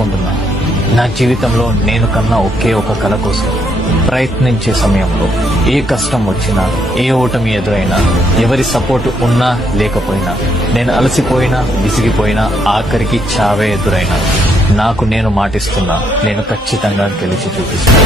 చేసుకుంటున్నా. నా జీవితంలో నేను కన్నా ఒకే ఒక కల కోసం ప్రయత్నించే సమయంలో ఏ కష్టం వచ్చినా, ఏ ఓటమి ఎదురైనా, ఎవరి సపోర్ట్ ఉన్నా లేకపోయినా, నేను అలసిపోయినా, విసిగిపోయినా, ఆఖరికి చావే ఎదురైనా, నాకు నేను మాటిస్తున్నా, నేను ఖచ్చితంగా గెలిచి చూపిస్తాను.